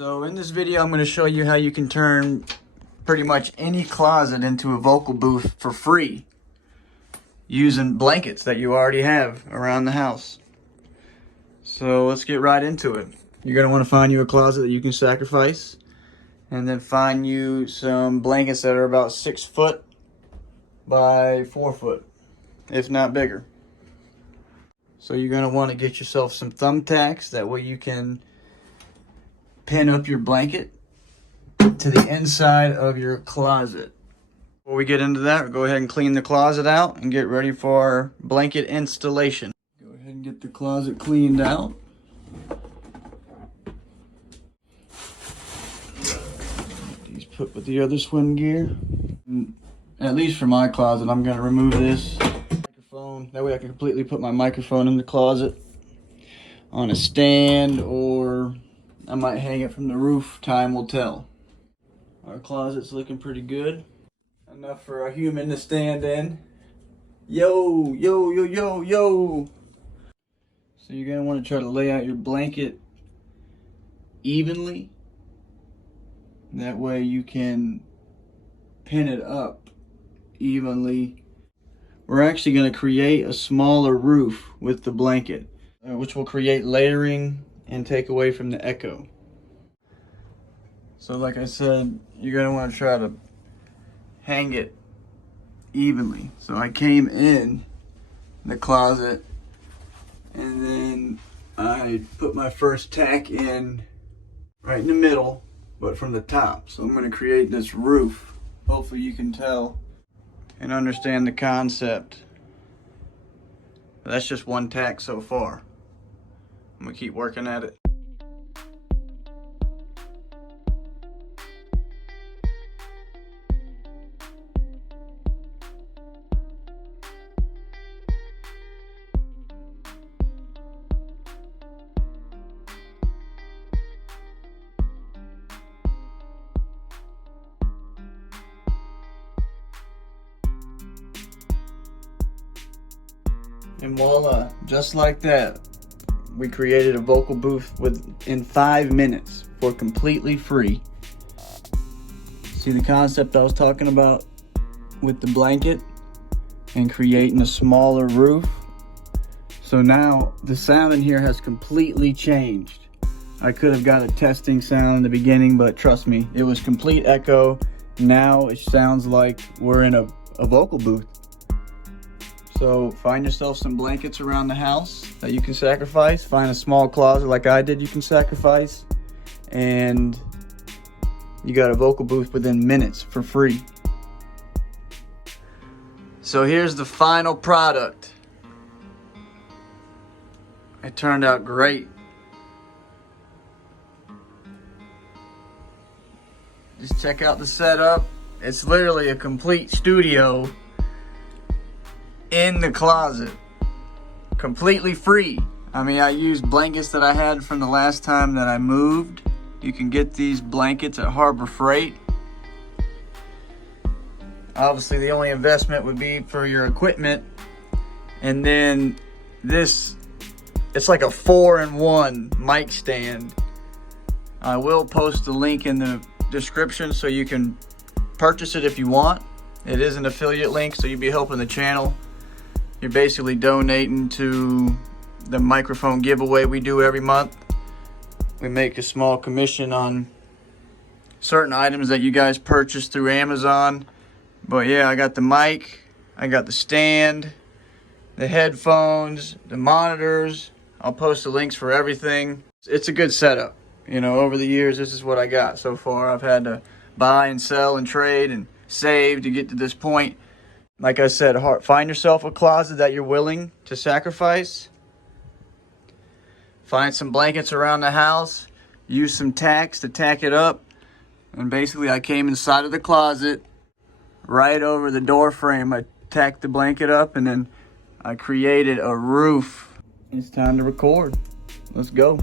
So in this video, I'm going to show you how you can turn pretty much any closet into a vocal booth for free using blankets that you already have around the house. So let's get right into it. You're going to want to find you a closet that you can sacrifice, and then find you some blankets that are about 6 foot by 4 foot, if not bigger. So you're going to want to get yourself some thumbtacks, that way you can pin up your blanket to the inside of your closet. Before we get into that, we'll go ahead and clean the closet out and get ready for our blanket installation. Go ahead and get the closet cleaned out. These put with the other swim gear. At least for my closet, I'm going to remove this microphone. That way I can completely put my microphone in the closet on a stand, or I might hang it from the roof. Time will tell. Our closet's looking pretty good. Enough for a human to stand in. Yo, yo, yo, yo, yo. So you're going to want to try to lay out your blanket evenly. That way you can pin it up evenly. We're actually going to create a smaller roof with the blanket, which will create layering and take away from the echo. So like I said, you're going to want to try to hang it evenly. So I came in the closet and then I put my first tack in right in the middle, but from the top. So I'm going to create this roof. Hopefully you can tell and understand the concept. But that's just one tack so far. I'm going to keep working at it. And voila, just like that, we created a vocal booth in 5 minutes for completely free. See the concept I was talking about with the blanket and creating a smaller roof? So now the sound in here has completely changed. I could have got a testing sound in the beginning, but trust me, it was complete echo. Now it sounds like we're in a vocal booth. So find yourself some blankets around the house that you can sacrifice. Find a small closet like I did you can sacrifice. And you got a vocal booth within minutes for free. So here's the final product. It turned out great. Just check out the setup. It's literally a complete studio in the closet, completely free. I mean, I used blankets that I had from the last time that I moved. You can get these blankets at Harbor Freight. Obviously the only investment would be for your equipment, and then this, it's like a 4-in-1 mic stand. I will post the link in the description so you can purchase it if you want. It is an affiliate link, so you'll be helping the channel. You're basically donating to the microphone giveaway we do every month. We make a small commission on certain items that you guys purchase through Amazon. But yeah, I got the mic, I got the stand, the headphones, the monitors. I'll post the links for everything. It's a good setup. You know, over the years, this is what I got so far. I've had to buy and sell and trade and save to get to this point. Like I said, find yourself a closet that you're willing to sacrifice. Find some blankets around the house. Use some tacks to tack it up. And basically I came inside of the closet, right over the door frame. I tacked the blanket up and then I created a roof. It's time to record. Let's go.